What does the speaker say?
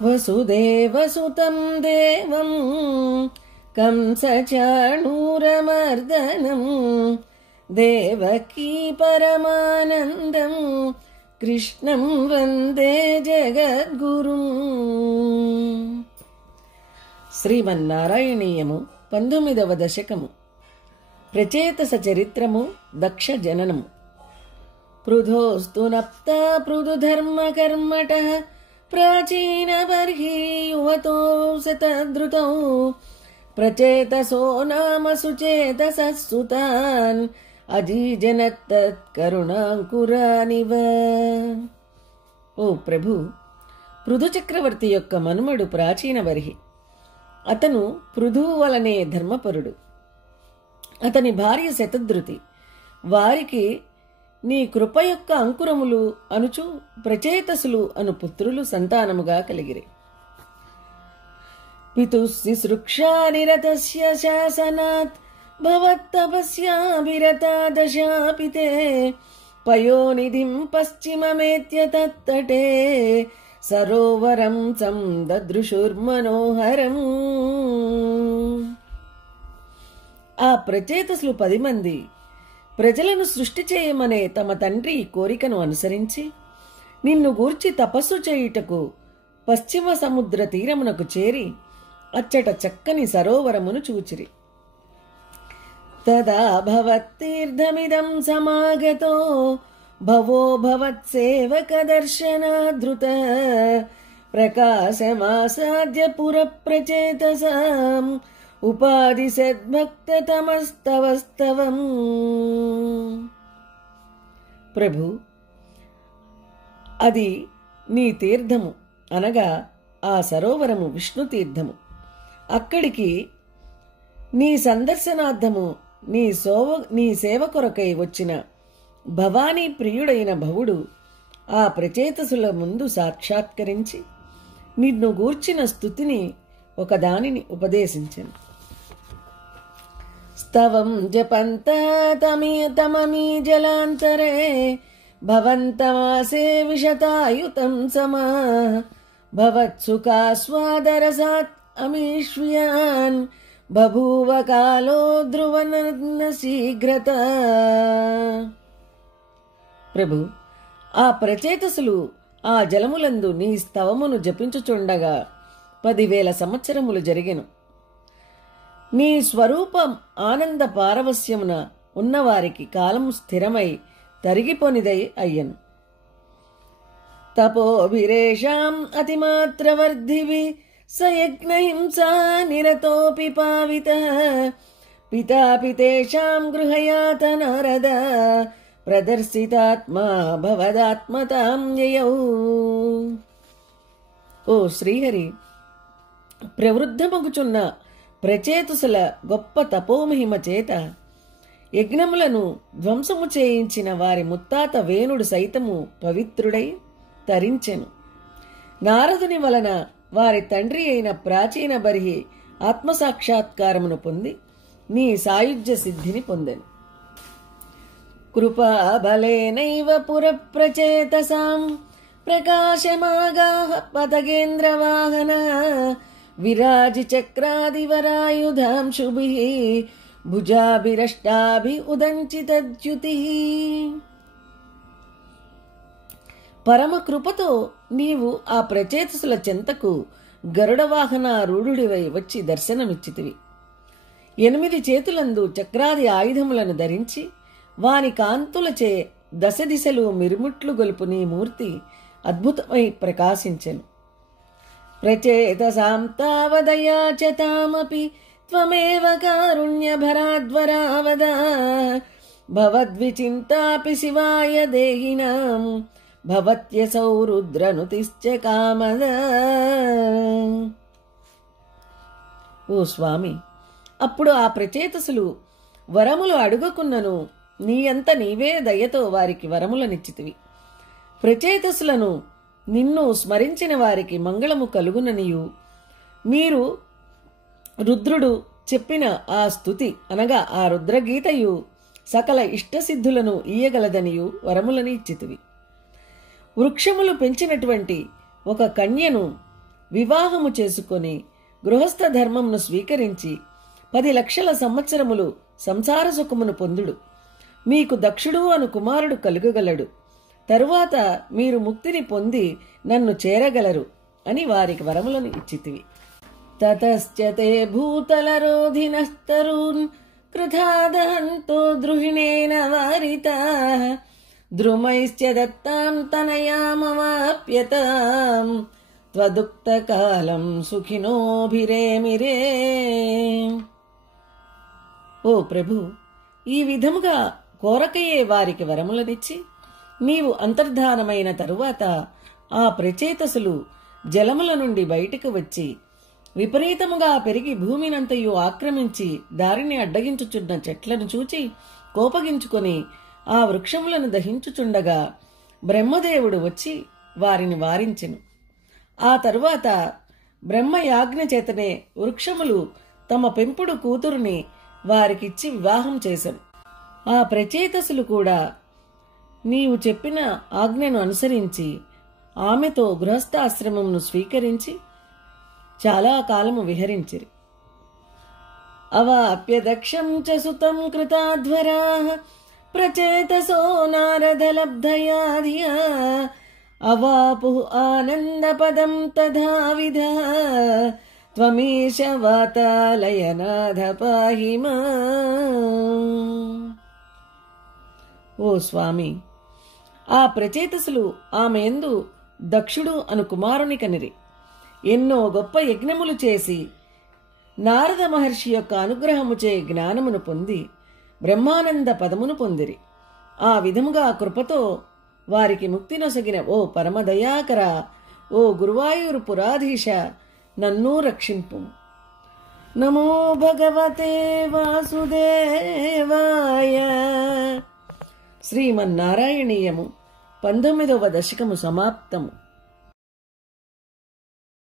వసుదేవసుతం దేవం కంసచాణూరమర్దనం దేవకీ పరమానందం కృష్ణం వందే జగద్గురుం. శ్రీమన్నారాయణీయము 19వ దశకము. ప్రచేతస చరిత్రము. దక్ష జననము. పృథోస్తు నప్తా పృథుధర్మ కర్మటః ప్రాచీన బర్హి యువతో శతధృతౌ ప్రచేతసో నామ సుచేతసః సుతాన్ అజీజనత్తత్ కరుణాంకురానివ. ఓ ప్రభు, పృథు చక్రవర్తి యొక్క మనుమడు ప్రాచీన బర్హి. అతను పృథువు వలనే ధర్మపరుడు. అతని భార్య శతధృతి. వారికి నీ కృప యొక్క అంకురములు అనుచు ప్రచేతసులు అను పుత్రులు సంతానముగా కలిగిరి. పితుశుశ్రూక్షా నిరతస్య శాసనాత్ భవత్తపస్యాభిరతా దశాపితే పయోనిధిం పశ్చిమమేత్య తత్తటే సరోవరం సం దదృశుర్మనోహరం. ఆ ప్రచేతసులు 10 మంది ప్రజలను సృష్టి చేయమనే తమ తండ్రి కోరికను అనుసరించి నిన్ను గూర్చి తపస్సు చేయుటకు పశ్చిమ సముద్ర తీరమునకు చేరి అచ్చట చక్కని సరోవరమును చూచిరి. తదా భవత్తీర్థమిదం సమాగతో భవో భవత్సేవక దర్శనాధృత ప్రకాశమాసాద్య పుర ప్రచేతసాం ఉపాధి సద్భక్తతమస్తవస్తవం. ప్రభు, అది నీ తీర్థము అనగా ఆ సరోవరము విష్ణు తీర్థము. అక్కడికి నీ సందర్శనార్థము నీ సేవ కొరకై వచ్చిన భవానీ ప్రియుడైన భవుడు ఆ ప్రచేతసుల ముందు సాక్షాత్కరించి నిన్ను గూర్చిన స్తుతిని ఒకదానిని ఉపదేశించెను. స్తవం జపంత తమమీ జలాంతరే భవంతమాసే విశతాయుతం సమా భవత్సుఖాస్వాదరసాత్ అమీష్వ్యాన్ బభూవ కాలో ధ్రువన శీఘ్రత. ప్రభు, ఆ ప్రచేతసులు ఆ జలములందు నీ స్తవమును జపించుచుండగా 10,000 సంవత్సరములు జరిగెను. నీ స్వరూపం ఆనంద పారవస్యమున ఉన్నవారికి కాలము స్థిరమై తరిగిపోనిదై అయ్యను. తపోభిరేషాం అతిమాత్రవర్ధివి సయజ్ఞహింసా నిరతోపి పావితః పితాపితేషాం గృహయాత నారద ప్రదర్శితాత్మా భవదాత్మతాం యయౌ. ఓ శ్రీహరి, ప్రవృద్ధమగుచున్న ప్రచేతుసుల గొప్ప తపోమహిమ చేత యజ్ఞములను ధ్వంసము చేయించిన వారి ముత్తాత వేణుడు సైతము పవిత్రుడై తరించెను. నారదుని వలన వారి తండ్రి అయిన ప్రాచీన బర్హి ఆత్మసాక్షాత్కారమును పొంది నీ సాయుజ్య సిద్ధిని పొందెను. కృపాబలేనైవ పుర ప్రచేతసాం ప్రకాశమాగాః పతగేంద్రవాహన విరాజి చక్రాదివరాయుధాంశుభిః భుజాభిరష్టాభి ఉదంచితద్యుతిః. పరమ కృపతో నీవు ఆ ప్రచేతసుల చెంతకు గరుడవాహనారూఢుడివై వచ్చి దర్శనమిచ్చితివి. 8 చేతులందు చక్రాది ఆయుధములను ధరించి వాని కాంతులచే దశ దిశలు మిరుముట్లు గొలుపు నీ మూర్తి అద్భుతమై ప్రకాశించెను. ప్రచేతసాం తావదయా చ తామపి త్వమేవ కారుణ్యభరాద్వరావద భవద్విచింతాపి శివాయ దేహినాం భవత్యసౌ రుద్రనుతిశ్చ కామద. ఓ స్వామి, అప్పుడు ఆ ప్రచేతసులు వరములు అడుగకున్నను నీ అంత నీవే దయతో వారికి వరములనిచ్చితివి. ప్రచేతసులను నిన్ను స్మరించిన వారికి మంగళము కలుగుననియు మీరు రుద్రుడు చెప్పిన ఆ స్తుతి అనగా ఆ రుద్రగీతయు సకల ఇష్టసిద్ధులను ఇయ్యగలదనియు వరములని ఇచ్చితివి. వృక్షములు పెంచినటువంటి ఒక కన్యను వివాహము చేసుకొని గృహస్థ ధర్మమును స్వీకరించి 10 లక్షల సంవత్సరములు సంసార సుఖమును పొందుడు. మీకు దక్షుడు అను కుమారుడు కలుగగలడు. తరువాత మీరు ముక్తిని పొంది నన్ను చేరగలరు అని వారికి వరములను ఇచ్చితివి. తతశ్చతే భూతలరోధినస్తరూన్ కృతాదహంతో ద్రుహిణేన వారితాః ద్రుమైశ్చ దత్తాం తనయామవాప్యతాం త్వదుక్తకాలం సుఖినోభిరేమిరే. ఓ ప్రభు, ఈ విధముగా కోరకయే వారికి వరములనిచ్చి నీవు అంతర్ధానమైన తరువాత ఆ ప్రచేతసులు జలముల నుండి బయటకు వచ్చి విపరీతముగా పెరిగి భూమినంతయు ఆక్రమించి దారిని అడ్డగించుచున్న చెట్లను చూచి కోపగించుకొని ఆ వృక్షములను దహించుచుండగా బ్రహ్మదేవుడు వచ్చి వారిని వారించెను. ఆ తరువాత బ్రహ్మయాజ్ఞ చేతనే వృక్షములు తమ పెంపుడు కూతురుని వారికిచ్చి వివాహం చేశాను. ఆ ప్రచేతసులు కూడా నీవు చెప్పిన ఆజ్ఞను అనుసరించి ఆమెతో గృహస్థాశ్రమమును స్వీకరించి చాలా కాలము విహరించిరి. అవాప్యదక్షం చ సుతం కృతాధ్వరాః ప్రచేతసో నారదలబ్ధయా ధియా అవాపుః ఆనందపదం తథావిధః త్వమీశ వాతాలయనాథ పాహి మాం. ఓ స్వామి, ఆ ప్రచేతసులు ఆమె యందు దక్షుడు అను కుమారుని కనిరి. ఎన్నో గొప్ప యజ్ఞములు చేసి నారద మహర్షి యొక్క అనుగ్రహముచే జ్ఞానమును పొంది బ్రహ్మానంద పదమును పొందిరి. ఆ విధముగా కృపతో వారికి ముక్తి నొసగిన ఓ పరమదయాకర, ఓ గురువాయూరు పురాధీశ, నన్నూ రక్షింపు. నమో భగవతే వాసుదేవాయ. శ్రీమన్నారాయణీయము 19వ దశకము సమాప్తము.